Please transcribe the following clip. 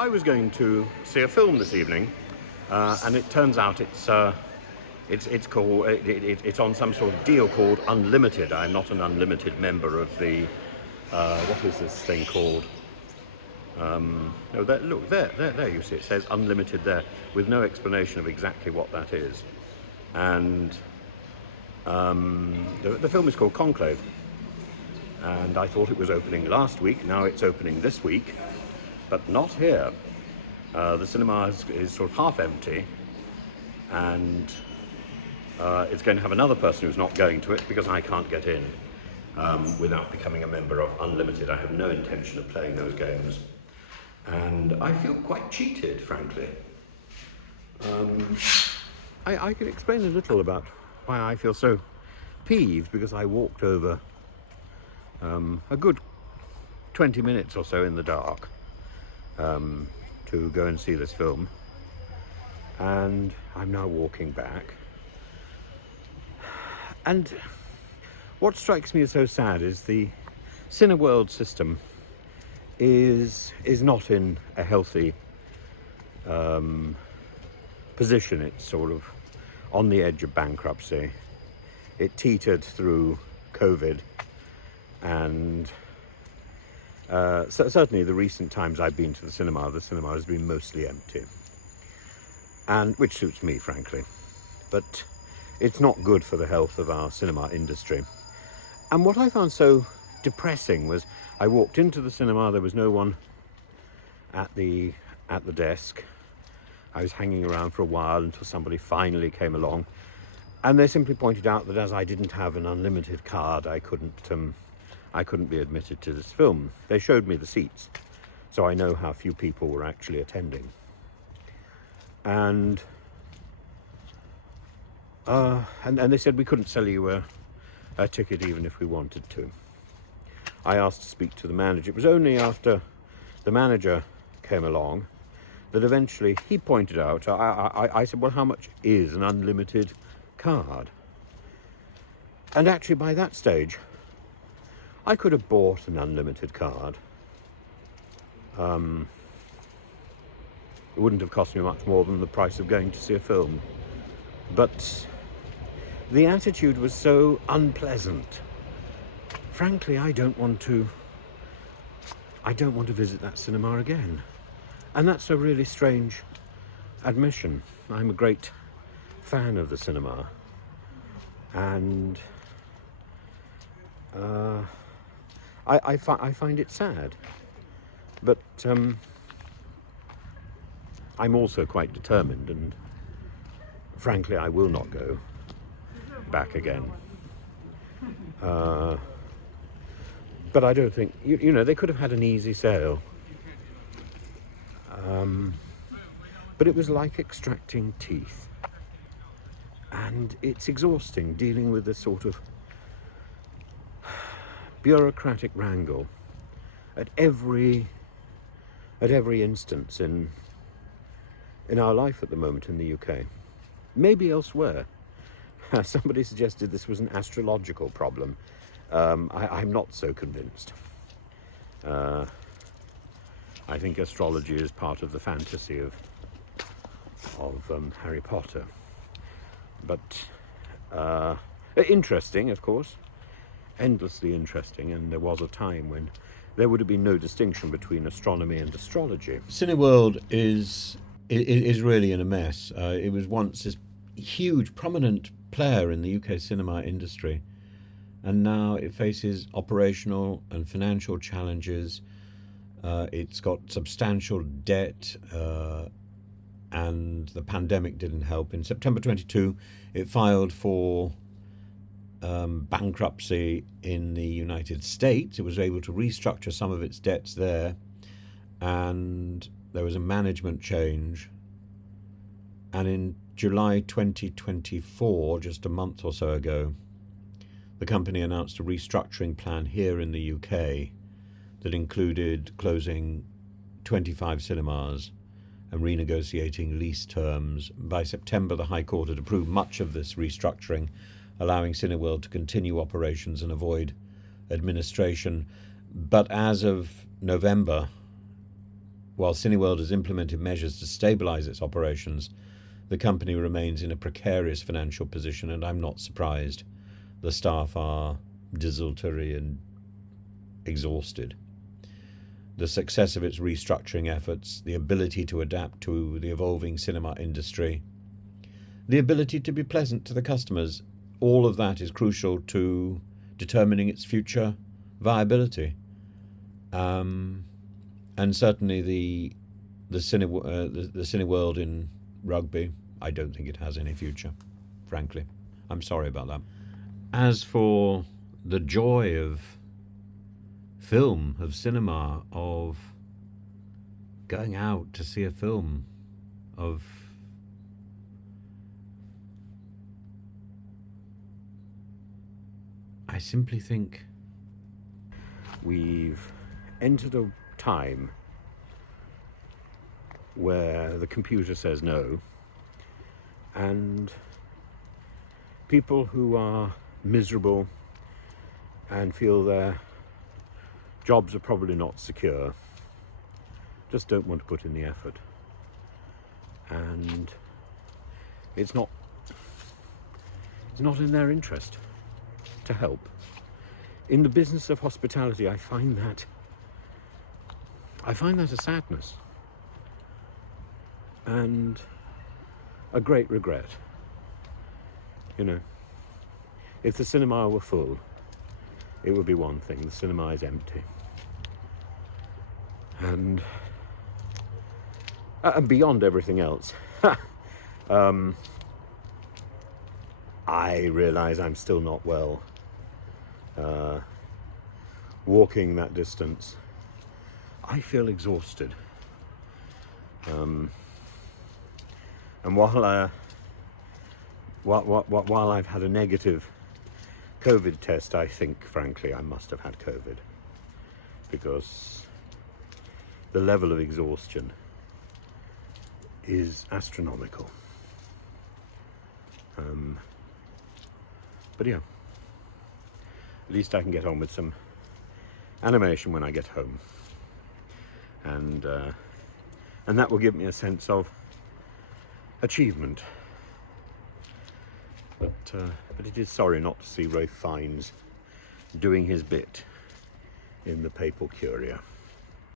I was going to see a film this evening, and it turns out it's on some sort of deal called Unlimited. I'm not an unlimited member of the what is this thing called? No, look there. You see, it says Unlimited there, with no explanation of exactly what that is. And the film is called Conclave, and I thought it was opening last week. Now it's opening this week, but not here. The cinema is sort of half empty, and it's going to have another person who's not going to it because I can't get in without becoming a member of Unlimited. I have no intention of playing those games, and I feel quite cheated, frankly. I can explain a little about why I feel so peeved, because I walked over a good 20 minutes or so in the dark to go and see this film, and I'm now walking back. And what strikes me as so sad is the Cineworld system is not in a healthy position. It's sort of on the edge of bankruptcy. It teetered through COVID, and certainly the recent times I've been to the cinema has been mostly empty, and which suits me, frankly. But it's not good for the health of our cinema industry. And what I found so depressing was I walked into the cinema, there was no one at the desk. I was hanging around for a while until somebody finally came along, and they simply pointed out that as I didn't have an unlimited card, I couldn't be admitted to this film. They showed me the seats, so I know how few people were actually attending. And they said we couldn't sell you a ticket even if we wanted to. I asked to speak to the manager. It was only after the manager came along that eventually he pointed out, I said, well, how much is an unlimited card? And actually by that stage, I could have bought an unlimited card. It wouldn't have cost me much more than the price of going to see a film. But the attitude was so unpleasant. Frankly, I don't want to visit that cinema again. And that's a really strange admission. I'm a great fan of the cinema, and I find it sad. But I'm also quite determined, and frankly, I will not go back again. But I don't think, you know, they could have had an easy sale. But it was like extracting teeth. And it's exhausting dealing with this sort of bureaucratic wrangle at every instance in our life at the moment in the UK. Maybe elsewhere. Somebody suggested this was an astrological problem. I'm not so convinced. I think astrology is part of the fantasy of Harry Potter. But interesting, of course, endlessly interesting, and there was a time when there would have been no distinction between astronomy and astrology. Cineworld is really in a mess. It was once this huge, prominent player in the UK cinema industry, and now it faces operational and financial challenges. It's got substantial debt, and the pandemic didn't help. In September 22, it filed for bankruptcy in the United States. It was able to restructure some of its debts there, and there was a management change. And in July 2024, just a month or so ago, the company announced a restructuring plan here in the UK that included closing 25 cinemas and renegotiating lease terms. By September, the High Court had approved much of this restructuring, allowing Cineworld to continue operations and avoid administration. But as of November, while Cineworld has implemented measures to stabilise its operations, the company remains in a precarious financial position, and I'm not surprised. The staff are desultory and exhausted. The success of its restructuring efforts, the ability to adapt to the evolving cinema industry, the ability to be pleasant to the customers, all of that is crucial to determining its future viability. And certainly the Cineworld in Rugby, I don't think it has any future, frankly. I'm sorry about that. As for the joy of film, of cinema, of going out to see a film, of I simply think we've entered a time where the computer says no, and people who are miserable and feel their jobs are probably not secure just don't want to put in the effort, and it's not in their interest to help. In the business of hospitality, I find that a sadness and a great regret. You know, if the cinema were full, it would be one thing. The cinema is empty. And beyond everything else, I realise I'm still not well. Walking that distance, I feel exhausted. And while I've had a negative COVID test, I think, frankly, I must have had COVID, because the level of exhaustion is astronomical. But yeah, at least I can get on with some animation when I get home, and that will give me a sense of achievement. But it is sorry not to see Ralph Fiennes doing his bit in the Papal Curia.